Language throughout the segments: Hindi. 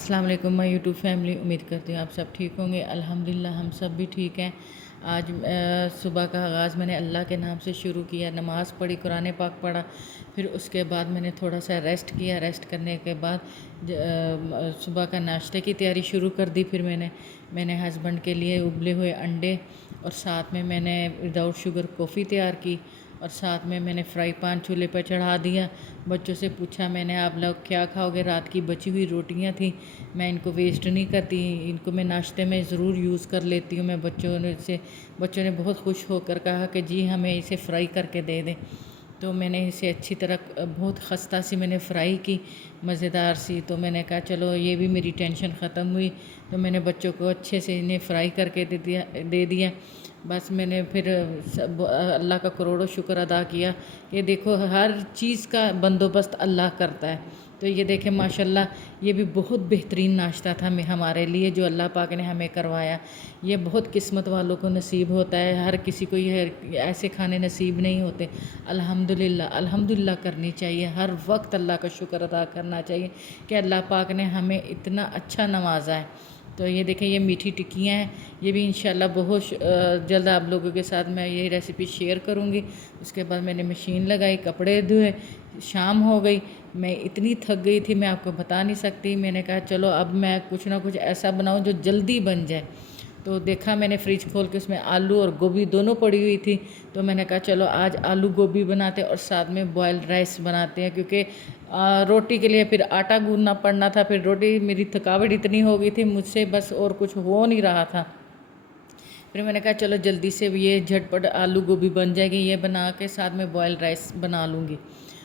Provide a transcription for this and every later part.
अस्सलाम वालेकुम माय यूट्यूब फैमिली। उम्मीद करती हूँ आप सब ठीक होंगे। अल्हम्दुलिल्लाह हम सब भी ठीक हैं। आज सुबह का आगाज़ मैंने अल्लाह के नाम से शुरू किया। नमाज़ पढ़ी, कुरान पाक पढ़ा, फिर उसके बाद मैंने थोड़ा सा रेस्ट किया। रेस्ट करने के बाद सुबह का नाश्ते की तैयारी शुरू कर दी। फिर मैंने हस्बैंड के लिए उबले हुए अंडे और साथ में मैंने विदाउट शुगर कॉफ़ी तैयार की और साथ में मैंने फ्राई पैन चूल्हे पर चढ़ा दिया। बच्चों से पूछा मैंने, आप लोग क्या खाओगे? रात की बची हुई रोटियां थी, मैं इनको वेस्ट नहीं करती, इनको मैं नाश्ते में ज़रूर यूज़ कर लेती हूँ। बच्चों ने बहुत खुश होकर कहा कि जी हमें इसे फ्राई करके दे दें। तो मैंने इसे अच्छी तरह बहुत खस्ता सी मैंने फ्राई की, मज़ेदार सी। तो मैंने कहा चलो ये भी मेरी टेंशन ख़त्म हुई। तो मैंने बच्चों को अच्छे से इन्हें फ्राई करके दे दिया। बस मैंने फिर अल्लाह का करोड़ों शुक्र अदा किया कि देखो हर चीज़ का बंदोबस्त अल्लाह करता है। तो ये देखें माशाल्लाह, ये भी बहुत बेहतरीन नाश्ता था हमारे लिए जो अल्लाह पाक ने हमें करवाया। ये बहुत किस्मत वालों को नसीब होता है, हर किसी को ये ऐसे खाने नसीब नहीं होते। अल्हम्दुलिल्लाह अल्हम्दुलिल्लाह करनी चाहिए, हर वक्त अल्लाह का शुक्र अदा करना चाहिए कि अल्लाह पाक ने हमें इतना अच्छा नवाजा है। तो ये देखें, ये मीठी टिक्कियाँ हैं, ये भी इंशाल्लाह बहुत जल्द आप लोगों के साथ मैं ये रेसिपी शेयर करूँगी। उसके बाद मैंने मशीन लगाई, कपड़े धोए, शाम हो गई। मैं इतनी थक गई थी मैं आपको बता नहीं सकती। मैंने कहा चलो अब मैं कुछ ना कुछ ऐसा बनाऊँ जो जल्दी बन जाए। तो देखा मैंने फ्रिज खोल के, उसमें आलू और गोभी दोनों पड़ी हुई थी। तो मैंने कहा चलो आज आलू गोभी बनाते और साथ में बॉयल्ड राइस बनाते हैं, क्योंकि रोटी के लिए फिर आटा गूंदना पड़ना था। फिर रोटी, मेरी थकावट इतनी हो गई थी मुझसे, बस और कुछ हो नहीं रहा था। फिर मैंने कहा चलो जल्दी से ये झटपट आलू गोभी बन जाएगी, ये बना के साथ में बॉयल्ड राइस बना लूँगी।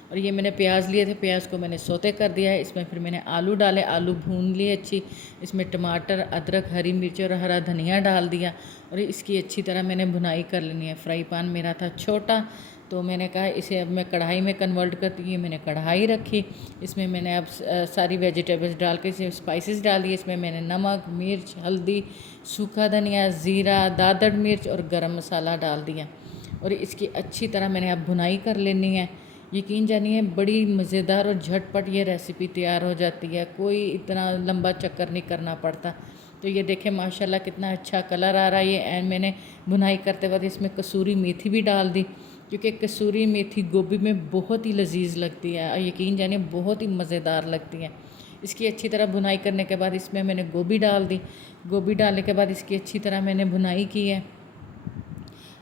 और ये मैंने प्याज लिए थे, प्याज को मैंने सौते कर दिया है। इसमें फिर मैंने आलू डाले, आलू भून लिए अच्छी। इसमें टमाटर, अदरक, हरी मिर्च और हरा धनिया डाल दिया और इसकी अच्छी तरह मैंने भुनाई कर लेनी है। फ्राई पैन मेरा था छोटा, तो मैंने कहा इसे अब मैं कढ़ाई में कन्वर्ट करती हूँ। मैंने कढ़ाई रखी, इसमें मैंने अब सारी वेजिटेबल्स डाल के इसे स्पाइसेस डाल दिए। इसमें मैंने नमक, मिर्च, हल्दी, सूखा धनिया, ज़ीरा, दादड़ मिर्च और गरम मसाला डाल दिया और इसकी अच्छी तरह मैंने अब भुनाई कर लेनी है। यकीन जानिए बड़ी मज़ेदार और झटपट ये रेसिपी तैयार हो जाती है, कोई इतना लंबा चक्कर नहीं करना पड़ता। तो ये देखें माशाल्लाह कितना अच्छा कलर आ रहा है ये। एंड मैंने भुनाई करते वक्त इसमें कसूरी मेथी भी डाल दी, क्योंकि कसूरी मेथी गोभी में बहुत ही लजीज लगती है और यकीन जानिए बहुत ही मज़ेदार लगती है। इसकी अच्छी तरह भुनाई करने के बाद इसमें मैंने गोभी डाल दी। गोभी डालने के बाद इसकी अच्छी तरह मैंने भुनाई की है।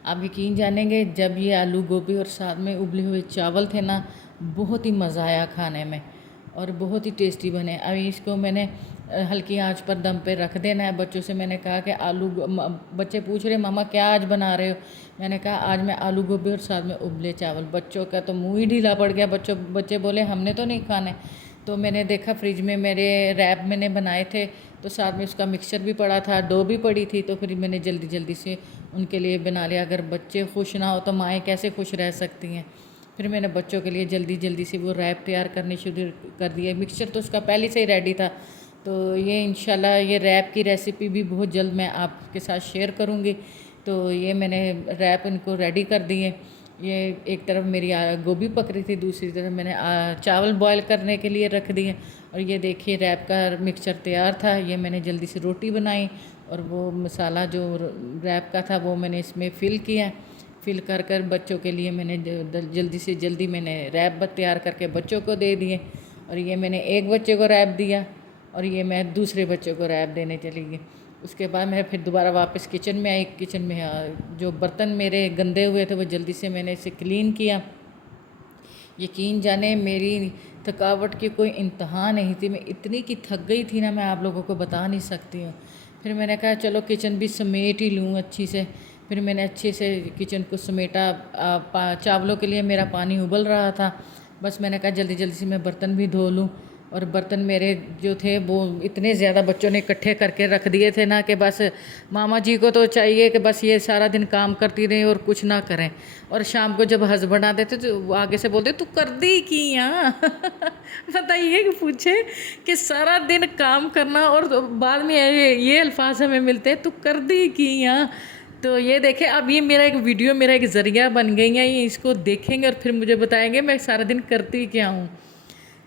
आप यकीन जानेंगे, जब ये आलू गोभी और साथ में उबले हुए चावल थे ना, बहुत ही मज़ा आया खाने में और बहुत ही टेस्टी बने। अभी इसको मैंने हल्की आंच पर दम पे रख देना है। बच्चों से मैंने कहा कि बच्चे पूछ रहे मामा क्या आज बना रहे हो? मैंने कहा आज मैं आलू गोभी और साथ में उबले चावल। बच्चों का तो मुँह ही ढीला पड़ गया। बच्चे बोले हमने तो नहीं खाने। तो मैंने देखा फ्रिज में मेरे रैप मैंने बनाए थे, तो साथ में उसका मिक्सचर भी पड़ा था, डो भी पड़ी थी, तो फिर मैंने जल्दी जल्दी से उनके लिए बना लिया। अगर बच्चे खुश ना हो तो माएँ कैसे खुश रह सकती हैं। फिर मैंने बच्चों के लिए जल्दी जल्दी से वो रैप तैयार करने शुरू कर दिया। मिक्सचर तो उसका पहले से ही रेडी था। तो ये इंशाल्लाह ये रैप की रेसिपी भी बहुत जल्द मैं आपके साथ शेयर करूँगी। तो ये मैंने रैप इनको रेडी कर दिए। ये एक तरफ मेरी गोभी पक रही थी, दूसरी तरफ मैंने चावल बॉयल करने के लिए रख दिए। और ये देखिए रैप का मिक्सचर तैयार था। ये मैंने जल्दी से रोटी बनाई और वो मसाला जो रैप का था वो मैंने इसमें फ़िल किया। फ़िल कर बच्चों के लिए मैंने जल्दी से जल्दी मैंने रैप तैयार करके बच्चों को दे दिए। और ये मैंने एक बच्चे को रैप दिया और ये मैं दूसरे बच्चे को रैप देने चली गई। उसके बाद मैं फिर दोबारा वापस किचन में आई। किचन में जो बर्तन मेरे गंदे हुए थे वो जल्दी से मैंने इसे क्लीन किया। यकीन जाने मेरी थकावट की कोई इंतहा नहीं थी, मैं इतनी की थक गई थी ना, मैं आप लोगों को बता नहीं सकती हूँ। फिर मैंने कहा चलो किचन भी समेट ही लूँ अच्छी से। फिर मैंने अच्छे से किचन को समेटा। चावलों के लिए मेरा पानी उबल रहा था, बस मैंने कहा जल्दी जल्दी से मैं बर्तन भी धो लूँ। और बर्तन मेरे जो थे वो इतने ज़्यादा बच्चों ने इकट्ठे करके रख दिए थे ना कि बस मामा जी को तो चाहिए कि बस ये सारा दिन काम करती रहें और कुछ ना करें। और शाम को जब हस्बैंड आते थे तो वो आगे से बोलते तू कर दी की यहाँ बताइए कि पूछे कि सारा दिन काम करना और बाद में ये अल्फाज हमें मिलते हैं तू कर दी की यहाँ। तो ये देखें, अब ये मेरा एक वीडियो, मेरा एक ज़रिया बन गई है। ये इसको देखेंगे और फिर मुझे बताएंगे मैं सारा दिन करती क्या हूँ।